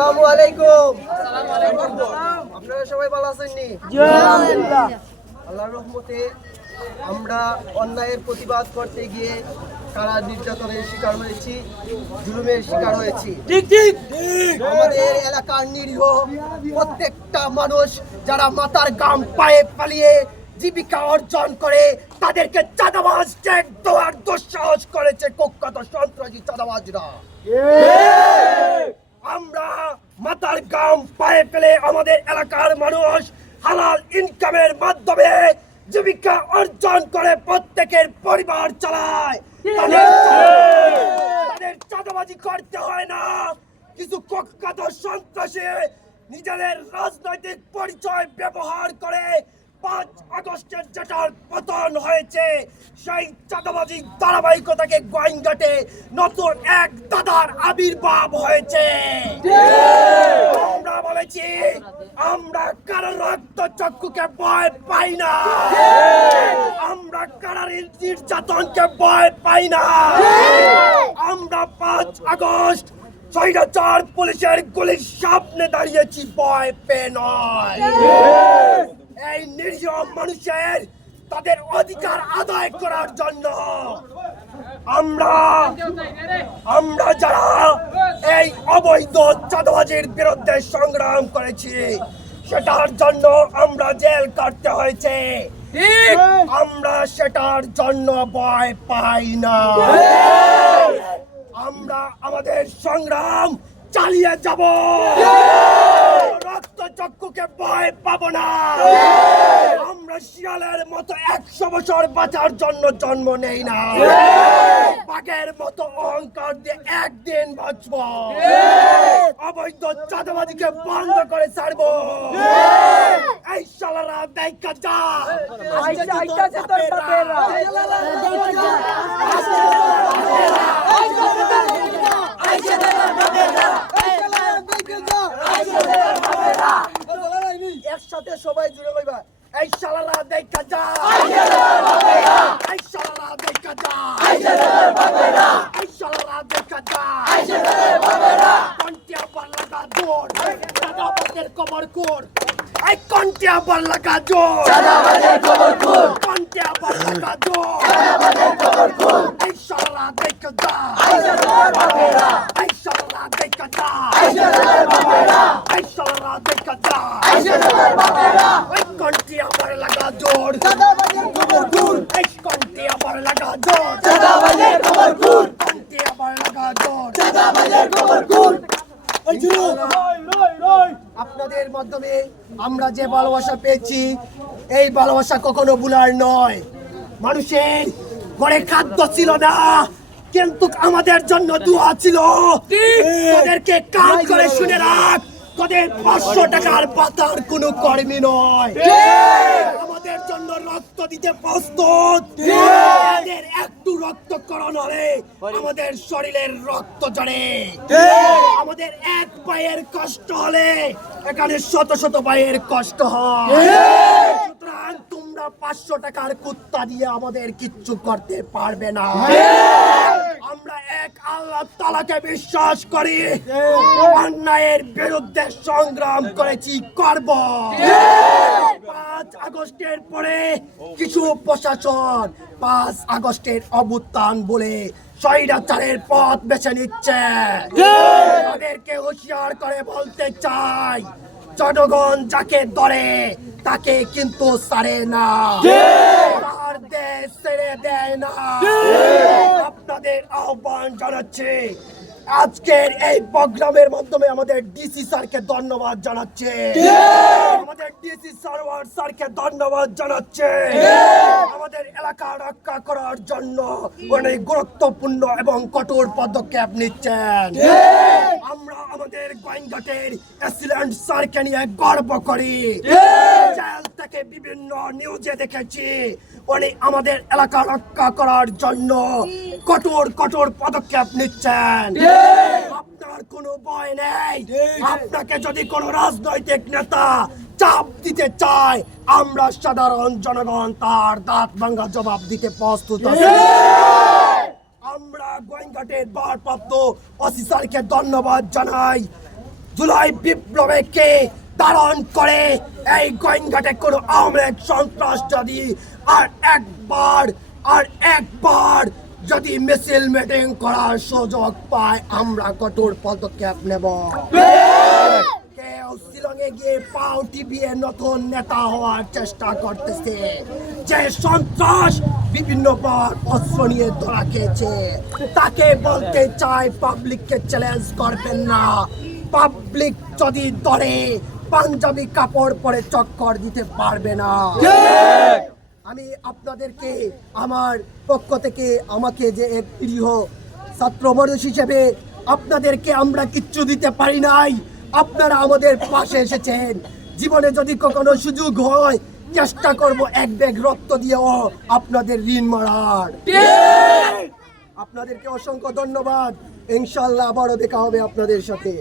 আসসালামু আলাইকুম। আপনারা সবাই ভালো আছেন নি আল্লাহর রহমতে আমরা অন্যায়ের প্রতিবাদ করতে গিয়ে কারা নির্যাতনের শিকার হয়েছি জুলুমের শিকার হয়েছি। ঠিক ঠিক। আমাদের এলাকার নিরীহ প্রত্যেকটা মানুষ যারা মাথার গাম পায়ে পালিয়ে জীবিকা অর্জন করে তাদেরকে চাঁদাবাজ ট্যাগ দেওয়ার দুঃসাহস করেছে কুখ্যাত সন্ত্রাসী চাঁদাবাজরা। আমরা মাথার গাম পায়ে ফেলে আমাদের এলাকার মানুষ হালাল ইনকামের মাধ্যমে জীবিকা অর্জন করে প্রত্যেকের পরিবার চালায়। তাদের চাঁদাবাজি করতে হয় না। কিছু কুখ্যাত সন্ত্রাসী নিজেদের রাজনৈতিক পরিচয় ব্যবহার করে পাঁচ আগস্টের যেটার পতন হয়েছে, সেই চাঁদাবাজি ধারাবাহিকতাকে গোয়াইনঘাটে নতুন এক দাদার আবির্ভাব হয়েছে। আমরা বলেছি, আমরা কারও রক্ত চক্ষুকে ভয় পাই না। আমরা কারার নির্যাতনকে ভয় পাই না। আমরা পাঁচ আগস্ট স্বৈরাচার পুলিশের গুলির সামনে দাঁড়িয়েছি, ভয় পে নয়। নিরীহ মানুষের তাদের অধিকার আদায় করার জন্য। আমরা আমরা যারা এই অবৈধ চাঁদাবাজির বিরুদ্ধে সংগ্রাম করেছি সেটার জন্য আমরা জেল কাটতে হয়েছে। আমরা সেটার জন্য ভয় পাই না। আমরা আমাদের সংগ্রাম চালিয়ে যাব। চক্ষুকে ভয় পাবো না। আমরা শিয়ালের মতো একশো বছর বাঁচার জন্য জন্ম নেই না। বাঘের মতো অহংকার দিয়ে একদিন বাঁচব। অবৈধ চাঁদাবাজিকে বন্ধ করে ছাড়বো। এই দেখা যা আইসা একসাথে সবাই জুড়ে কইবা এই শালারা দেখা যা। এই শালারা দেখা যা। এই শালারা দেখা যা। কন্টিয়া পাল্লাকা জোর। দাদাবাদের কবর কোর। এই কন্টিয়া পাল্লাকা জোর। দাদাবাদের কবর কোর। কন্টিয়া পাল্লাকা জোর। দাদাবাদের কবর কোর। এই শালারা দেখা যা। এই শালারা দেখা যা। এই শালারা দেখা যা। এই কন্টি আবার লাগা জোর। দাদাবাদের কবর কোর কন্টি আবার লাগা জোর। দাদাবাদের কবর কোর কন্টি আবার লাগা জোর। দাদাবাদের কবর কোর আপনাদের মাধ্যমে আমরা যে ভালোবাসা পেয়েছি এই ভালোবাসা কখনো ভুলার নয়। মানুষের ঘরে খাদ্য ছিল না কিন্তু আমাদের জন্য দোয়া ছিল। তোদেরকে কাজ করে শুনে রাখ। তোদের পাঁচশো টাকার পাতার কোনো কর্মী নয়। আমাদের জন্য রক্ত দিতে প্রস্তুত। আমাদের একটু রক্তকরণ হলে আমাদের শরীরের রক্ত জড়ে আমাদের এক পায়ের কষ্ট হলে এখানে শত শত পায়ের কষ্ট হয়। পাঁচশো টাকার কুত্তা দিয়ে আমাদের কিচ্ছু করতে পারবে না। আমরা এক আল্লাহ তালাকে বিশ্বাস করি, অন্যায়ের বিরুদ্ধে সংগ্রাম করেছি, করব। পাঁচ আগস্টের পরে কিছু প্রশাসন পাঁচ আগস্টের অবুত্থান বলে স্বৈরাচারের পথ বেছে নিচ্ছে। তাদেরকে হুঁশিয়ার করে বলতে চাই জনগণ যাকে ধরে তাকে কিন্তু ছাড়ে না। তার দেশ ছেড়ে দেয় না। আপনাদের আহ্বান জানাচ্ছি। আজকের এই প্রোগ্রামের মাধ্যমে আমাদের ডিসি স্যারকে ধন্যবাদ জানাচ্ছে। আমাদের ডিসি সার্ভার স্যারকে ধন্যবাদ জানাচ্ছে। আমাদের এলাকা রক্ষা করার জন্য অনেক গুরুত্বপূর্ণ এবং কঠোর পদক্ষেপ নিচ্ছেন। আমরা আমাদের গোয়েন্দাটের অ্যাসিডেন্ট স্যারকে নিয়ে গর্ব করি। জেল থেকে বিভিন্ন নিউজে দেখেছি উনি আমাদের এলাকা রক্ষা করার জন্য কঠোর কঠোর পদক্ষেপ নিচ্ছেন। আপনার কোনো ভয় নেই। আপনাকে যদি কোনো রাজনৈতিক নেতা চাপ দিতে চায় আমরা সাধারণ জনগণ তার দাঁত ভাঙ্গা জবাব দিতে প্রস্তুত আছি। গোয়েন্দাটের ভারপ্রাপ্ত অফিসারকে ধন্যবাদ জানাই। জুলাই বিপ্লবকে ধারণ করে এই গোয়েন্দাটে কোনো সন্ত্রাস যদি? আর একবার আর একবার যদি মিছিল মিটিং করার সুযোগ পায়, আমরা কঠোর পদক্ষেপ নেব। কেউ শিলংয়ে গিয়ে পাও টিভিয়ে নতুন নেতা হওয়ার চেষ্টা করতেছে। যে সন্ত্রাস বিভিন্ন বার অস্ত্র নিয়ে ধরা খেয়েছে। তাকে বলতে চাই পাবলিককে চ্যালেঞ্জ করবেন না। পাবলিক যদি ধরে, পাঞ্জাবি কাপড় পরে চক্কর দিতে পারবে না। আমি আপনাদেরকে, আমার পক্ষ থেকে আমাকে যে এক প্রিয় ছাত্র মানুষ হিসেবে আপনাদেরকে আমরা কিচ্ছু দিতে পারি নাই। আপনারা আমাদের পাশে এসেছেন। জীবনে যদি কখনো সুযোগ হয় চেষ্টা করব এক ব্যাগ রক্ত দিয়েও আপনাদের ঋণ মারার। আপনাদেরকে অসংখ্য ধন্যবাদ। ইনশাল্লাহ আবারও দেখা হবে আপনাদের সাথে।